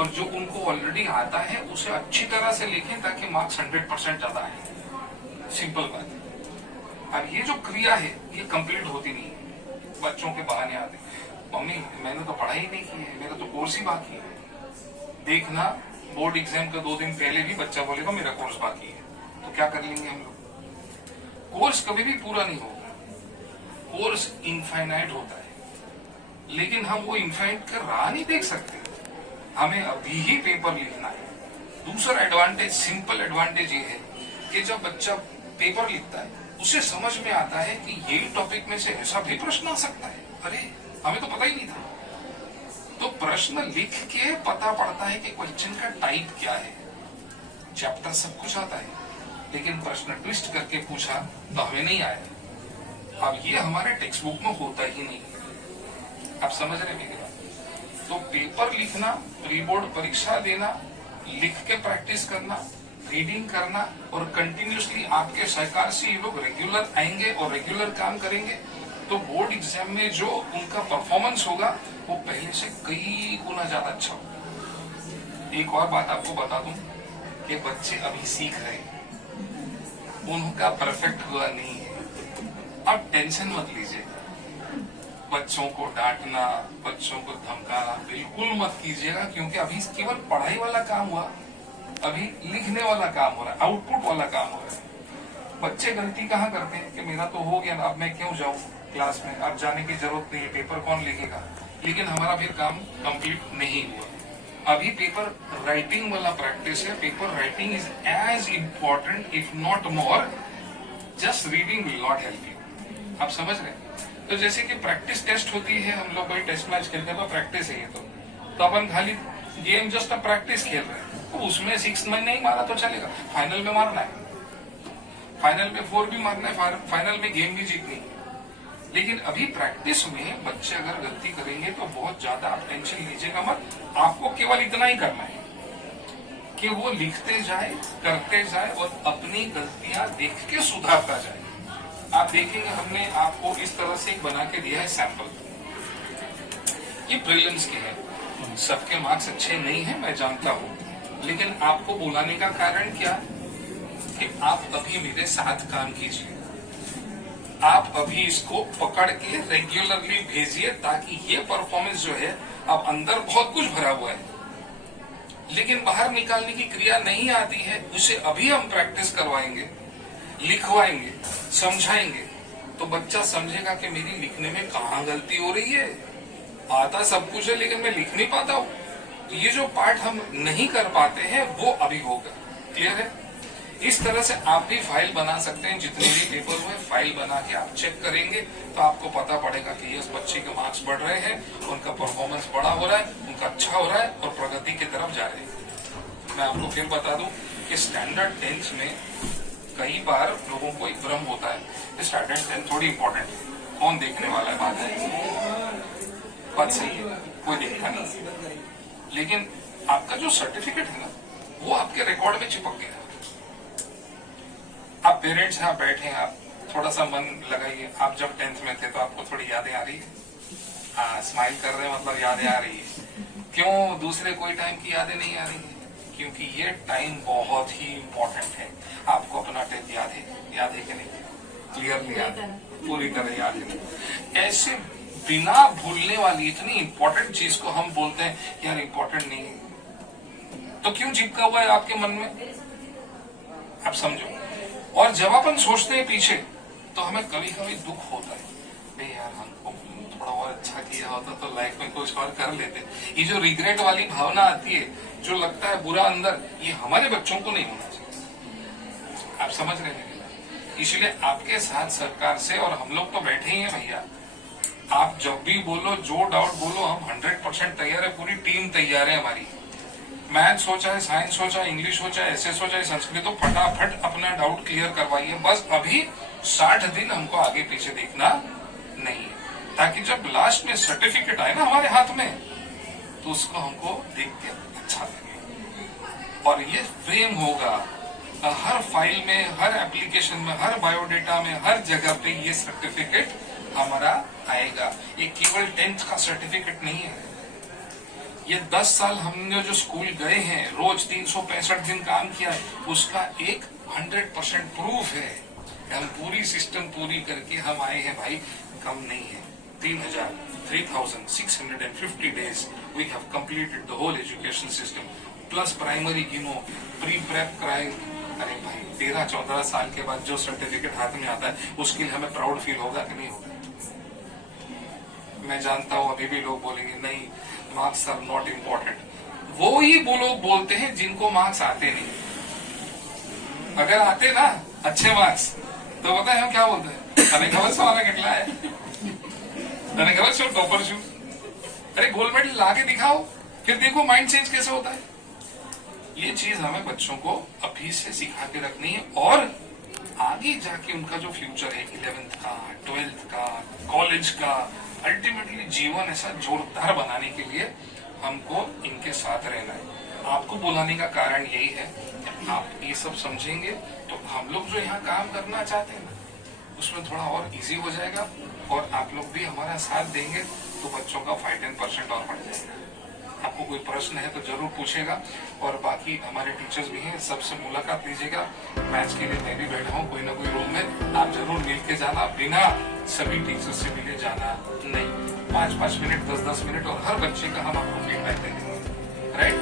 और जो उनको ऑलरेडी आता है उसे अच्छी तरह से लिखें ताकि मार्क्स 100% ज्यादा आए। सिंपल बात है। अब ये जो क्रिया है ये कंप्लीट होती नहीं है। बच्चों के बहाने आते, मम्मी मैंने तो पढ़ाई नहीं की है, मेरा तो कोर्स ही बाकी है। देखना बोर्ड एग्जाम के 2 दिन पहले भी बच्चा बोलेगा मेरा कोर्स बाकी है, तो क्या कर लेंगे हम लोग? कोर्स कभी भी पूरा नहीं होगा, कोर्स इनफाइनाइट होता है, लेकिन हम वो इनफाइनाइट का राह नहीं देख सकते। हमें अभी ही पेपर लिखना है। दूसरा एडवांटेज, सिंपल एडवांटेज ये है कि जब बच्चा पेपर लिखता है उसे समझ में आता है कि यही टॉपिक में से ऐसा भी प्रश्न आ सकता है। अरे हमें तो पता ही नहीं था। तो प्रश्न लिख के पता पड़ता है कि क्वेश्चन का टाइप क्या है। चैप्टर सब कुछ आता है, लेकिन प्रश्न ट्विस्ट करके पूछा तो हमें नहीं आया। अब ये हमारे टेक्स्ट बुक में होता ही नहीं। आप समझ रहे मेरी बात? तो पेपर लिखना, प्री बोर्ड परीक्षा देना, लिख के प्रैक्टिस करना, रीडिंग करना और कंटिन्यूसली आपके सहकार से ये लोग रेगुलर आएंगे और रेगुलर काम करेंगे तो बोर्ड एग्जाम में जो उनका परफॉर्मेंस होगा वो पहले से कई गुना ज्यादा अच्छा होगा। एक और बात आपको बता दूं कि बच्चे अभी सीख रहे हैं, उनका परफेक्ट हुआ नहीं है। अब टेंशन मत लीजिए। बच्चों को डांटना, बच्चों को धमकाना बिल्कुल मत कीजिएगा, क्योंकि अभी केवल पढ़ाई वाला काम हुआ, अभी लिखने वाला काम हो रहा है, आउटपुट वाला काम हो रहा है। बच्चे गलती कहाँ करते हैं कि मेरा तो हो गया ना, अब मैं क्यों जाऊं क्लास में, अब जाने की जरूरत नहीं है, पेपर कौन लिखेगा। लेकिन हमारा फिर काम कंप्लीट नहीं हुआ। अभी पेपर राइटिंग वाला प्रैक्टिस है। Paper writing is as important if not more, just reading will not help you. आप समझ रहे हैं? तो जैसे कि प्रैक्टिस टेस्ट होती है, हम लोग कोई टेस्ट मैच खेलते हैं तो प्रैक्टिस है ये, तो अपन खाली गेम जस्ट प्रैक्टिस खेल रहे हैं, तो उसमें 6 में नहीं मारा तो चलेगा, फाइनल में मारना है, फाइनल में 4 भी मारना है, फाइनल में गेम भी जीतनी है। लेकिन अभी प्रैक्टिस में बच्चे अगर गलती करेंगे तो बहुत ज्यादा आप टेंशन लीजिएगा मत। आपको केवल इतना ही करना है कि वो लिखते जाए, करते जाए और अपनी गलतियां देख के सुधारता जाए। आप देखेंगे हमने आपको इस तरह से बना के दिया है सैंपल। ये प्रीलिम्स के है, सबके मार्क्स अच्छे नहीं है मैं जानता हूँ, लेकिन आपको बुलाने का कारण क्या कि आप अभी मेरे साथ काम कीजिए। आप अभी इसको पकड़ के रेगुलरली भेजिए ताकि ये परफॉर्मेंस जो है, अब अंदर बहुत कुछ भरा हुआ है लेकिन बाहर निकालने की क्रिया नहीं आती है, उसे अभी हम प्रैक्टिस करवाएंगे, लिखवाएंगे, समझाएंगे, तो बच्चा समझेगा कि मेरी लिखने में कहाँ गलती हो रही है। आता सब कुछ है लेकिन मैं लिख नहीं पाता हूँ। तो ये जो पार्ट हम नहीं कर पाते हैं वो अभी होगा। क्लियर है? इस तरह से आप भी फाइल बना सकते हैं। जितने भी पेपर हुए फाइल बना के आप चेक करेंगे तो आपको पता पड़ेगा कि यस बच्चे के मार्क्स बढ़ रहे हैं, उनका परफॉर्मेंस बड़ा हो रहा है, उनका अच्छा हो रहा है और प्रगति की तरफ जा रहे हैं। मैं आपको फिर बता दूं कि स्टैंडर्ड 10th में कई बार लोगों को एक भ्रम होता है, स्टैंडर्ड 10 थोड़ी इंपॉर्टेंट है, कौन देखने वाला है। बात सही है, कोई देखता नहीं, लेकिन आपका जो सर्टिफिकेट है ना वो आपके रिकॉर्ड में चिपक गया। आप पेरेंट्स हैं, आप बैठे हैं, आप थोड़ा सा मन लगाइए। आप जब 10th में थे तो आपको थोड़ी यादें आ रही है? हाँ, स्माइल कर रहे हैं मतलब यादें आ रही है। क्यों दूसरे कोई टाइम की यादें नहीं आ रही है? क्योंकि ये टाइम बहुत ही इम्पोर्टेंट है। आपको अपना 10th याद है कि नहीं? क्लियरली याद है, पूरी तरह याद है। ऐसे बिना भूलने वाली इतनी इंपॉर्टेंट चीज को हम बोलते हैं यार इंपॉर्टेंट नहीं है, तो क्यों चिपका हुआ है आपके मन में? आप समझो। और जब अपन सोचते हैं पीछे तो हमें कभी कभी दुख होता है, भाई यार हमको थोड़ा और अच्छा किया होता तो लाइफ में कुछ और कर लेते। ये जो रिग्रेट वाली भावना आती है, जो लगता है बुरा अंदर, ये हमारे बच्चों को नहीं होना चाहिए। आप समझ रहे हैं? इसलिए आपके साथ सरकार से, और हम लोग तो बैठे ही हैं भैया, आप जब भी बोलो, जो डाउट बोलो, हम 100% तैयार है, पूरी टीम तैयार है हमारी। मैथ्स हो चाहे साइंस हो चाहे इंग्लिश हो चाहे एसएस हो चाहे संस्कृत हो, फटाफट अपना डाउट क्लियर करवाइए। बस अभी 60 दिन हमको आगे पीछे देखना नहीं है, ताकि जब लास्ट में सर्टिफिकेट आए ना हमारे हाथ में तो उसको हमको देख के अच्छा लगे। और ये फ्रेम होगा हर फाइल में, हर एप्लीकेशन में, हर बायोडेटा में, हर जगह पे ये सर्टिफिकेट हमारा आएगा। ये केवल 10th का सर्टिफिकेट नहीं है, ये 10 साल हमने जो स्कूल गए हैं, रोज 365 दिन काम किया है, उसका एक 100% प्रूफ है। हम पूरी सिस्टम पूरी करके हम आए हैं भाई, कम नहीं है। 3,650 days we have completed the whole education system, plus primary गिनो, प्री प्रेप कराए। अरे भाई 13-14 साल के बाद जो सर्टिफिकेट हाथ में आता है उसके लिए हमें प्राउड फील होगा कि नहीं होगा? मैं जानता हूं अभी भी लोग बोलेंगे नहीं, मार्क्स आर नॉट इम्पोर्टेंट। वो ही वो लोग बोलते हैं जिनको मार्क्स आते नहीं। अगर आते ना अच्छे मार्क्स तो पता है हम क्या बोलते हैं? तने खबर से वाला कितना है, तने खबर से टॉपर छू। अरे गोल्ड मेडल ला के दिखाओ, फिर देखो माइंड चेंज कैसे होता है। ये चीज हमें बच्चों को अभी से सिखा के रखनी है, और आगे जाके उनका जो फ्यूचर है 11th का, 12th का, कॉलेज का, अल्टीमेटली जीवन ऐसा जोरदार बनाने के लिए हमको इनके साथ रहना है। आपको बुलाने का कारण यही है, आप ये सब समझेंगे तो हम लोग जो यहाँ काम करना चाहते हैं ना उसमें थोड़ा और इजी हो जाएगा, और आप लोग भी हमारा साथ देंगे तो बच्चों का 5-10% और बढ़ जाएगा। आपको कोई प्रश्न है तो जरूर पूछेगा, और बाकी हमारे टीचर्स भी हैं, सबसे मुलाकात लीजिएगा। मैच के लिए मैं भी बैठा हूँ कोई ना कोई रूम में, आप जरूर मिल के जाना, बिना सभी टीचर्स से मिले जाना नहीं। 5-5 मिनट, 10-10 मिनट, और हर बच्चे का हम आपको फीडबैक देंगे, राइट?